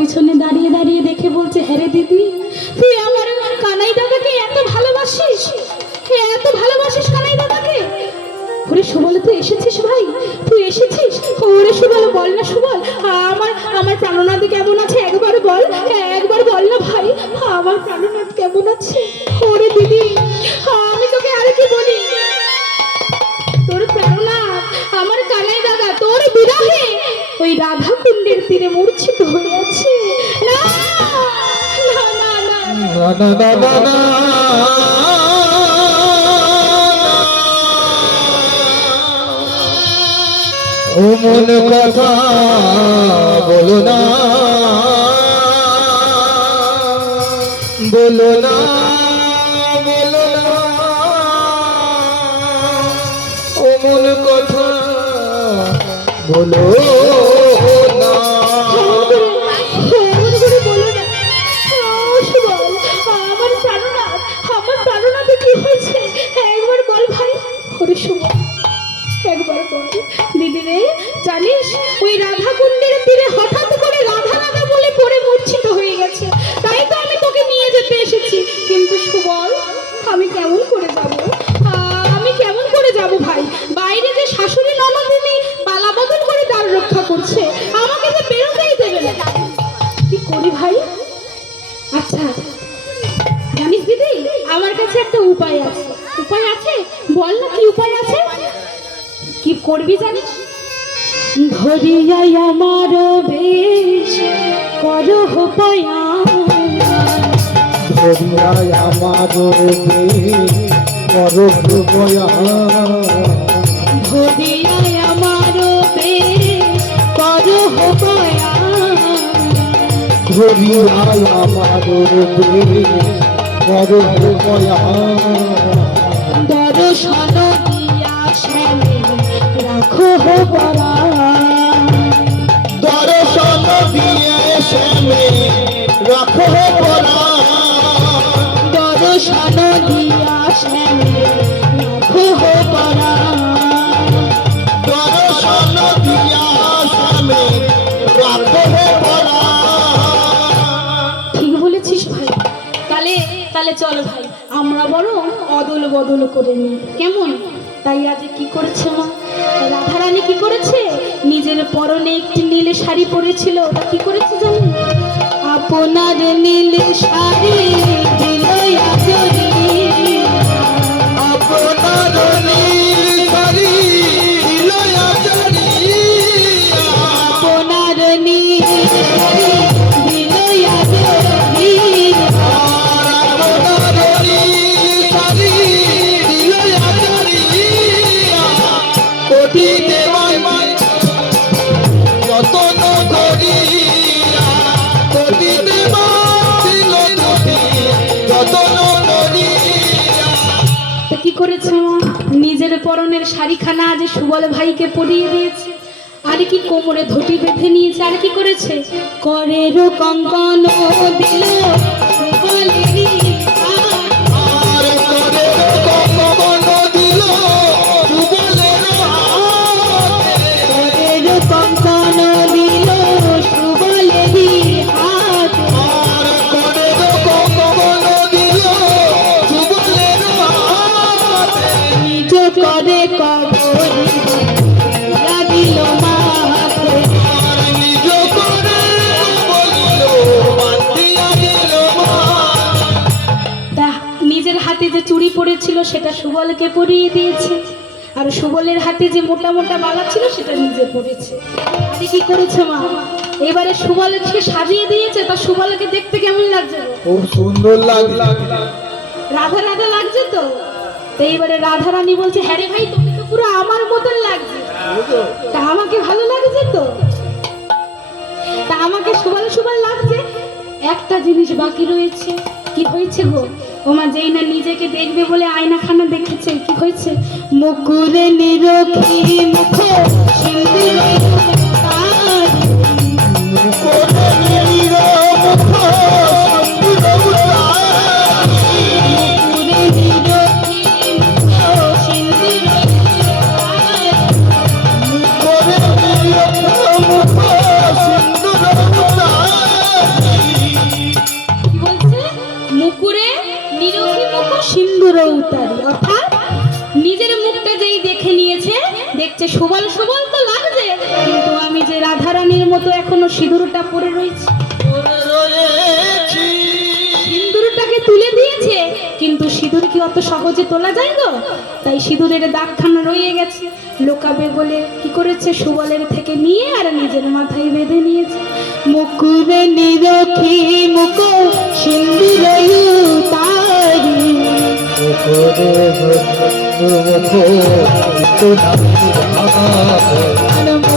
পিছনে দাঁড়িয়ে দাঁড়িয়ে দেখে বলছে, হ্যাঁ রে দিদি, তুই আমার কানাই দাদাকে এত ভালোবাসিস, এত ভালোবাসিস কানাই দাদাকে? ওরে সুবল, তুই এসেছিস ভাই, তুই এসেছিস? ওরে সুবল, বল না সুবল, আমার আমার প্রাণনাথ কেমন আছে একবার বল, একবার বল না ভাই, আমার প্রাণনাথ কেমন আছে? ওরে দিদি, আমি তোকে আর কি বলি, তোর প্রাণনাথ আমার কানাই দাদা তোর বিরহে ওই রাধা কুণ্ডের তীরে মূর্ছিত হয়ে আছে। না না না না না না না না, ও মন কথা বলো না, বলো না, বলো না, ও মন কথা বলো না। আমার প্রাণনাথে কি হয়েছে একবার বল ভাই। ওরে সুবল, একবার বল। দিদি রে, জানিস ওই রাধা কুণ্ডের তীরে হঠাৎ করে রাধা রাধা বলে পড়ে মূর্ছিত হয়ে গেছে, তাই তো আমি তোকে নিয়ে যেতে এসেছি। কিন্তু সুবল, আমি কেমন করে যাব, আমি কেমন করে যাব ভাই? বাইরে যে শাশুড়ি ননদিনী পালা বদল করে দ্বার রক্ষা করছে, আমাকে যে বেরোতেই দেবে না, কি করি ভাই? আচ্ছা জানিস দিদি, আমার কাছে একটা উপায় আছে। উপায় আছে? বল না, কি উপায় আছে? কি করবি জানিস? ধরিয়াই আমার বেশ করো পায়া, ধরিয়াই আমার করো বয়া, ধরিয়াই আমার বেশ করো পায়া, ধরিয়াই আমার করো বয়া, দর্শন দিয়া শ্যামে রাখো পরা, দর্শন দিয়ে শ্যামে রাখো পরা, দর্শন দিয়া শ্যামে রাখো পরা, দর্শন দিয়া শ্যামে রাখো পরা। ঠিক বলেছিস ভাই। তাহলে তাহলে চল ভাই, আমরা বরং অদল বদল করে নিই, কেমন? তাই আজ কি করেছে মা রাধারানী, কি করেছে? নিজের পরনে একটি নীল শাড়ি পরেছিল, ওটা কি করেছে জানেন? আপনার নীল শাড়ি দিল আজরি, আপনার নীল শাড়ি দিল আজরি, আপনার নীল শাড়ি দিল আজরি, আপনার নীল শাড়ি দিল আজরি, কোটি দেওয়াই যতন করিয়া, কোটি দেওয়াই যতন করিয়া। তা কি করেছে মা? নিজের পরনের শাড়িখানা আজ সুবল ভাইকে পরিয়ে দিয়েছে, আর কি কোমরে ধুতি বেঁধে নিয়েছে, আর কি করেছে? করের কঙ্কন দিল সুবলেরই হাত, আর করে কঙ্কন দিল সুবলের হাতে, করের কঙ্কন দিল সুবলেরই হাত, আর করে কঙ্কন দিল সুবলের হাতে, নিজ করে কবরি দিল মাকে, আর নিজ করে বলিল বান্ধিয়া দিল মা। তা নিজের হাতে যে চুড়ি পরেছিল সেটা সুবলকে পরিয়ে দিয়েছে, আর সুবলের হাতে যে মোটা মোটা বালা ছিল সেটা নিজে পরেছে। আরে কি করেছে মা? এবারে সুবলকে সাজিয়ে দিয়েছে, তা সুবলকে দেখতে কেমন লাগছে গো? খুব সুন্দর লাগছে, রাধা রাধা লাগছে তো? তো এইবারে রাধা রানী বলছে, হ্যাঁ রে ভাই, তোকে তো পুরো আমার মতন লাগছে, তা আমাকে ভালো লাগছে তো? তা আমাকে সুবল সুবল লাগছে, একটা জিনিস বাকি রয়েছে। কি হয়েছে গো? ওমা যেই না নিজেকে দেখবে বলে আয়নাখানা দেখেছে, কি হয়েছে? মুকুরে নিরখি মুখ সিন্দুর করে নীল মুখ সুন্দর মুকুরে নিরখি মুখ সিন্দুর করে নীল মুখ সুন্দর সবল সবল তো লাগছে, কিন্তু আমি যে রাধারানীর মতো এখনো সিঁদুরটা পরে রয়েছি। পরে রয়েছি। সিঁদুরটাকে তুলে দিয়েছে, কিন্তু সিঁদুর কি অত সহজে তোলা যায় গো? তাই সিঁদুরের দাগখানা রয়ে গেছে। লোকাবে বলে কি করেছে, সুবলের থেকে নিয়ে আর নিজের মাথায় বেঁধে নিয়েছে। মুকুরে নিরখি মুখ সিন্দুর তারি, মুখরে মুখ, কিন্তু নামের ভাব।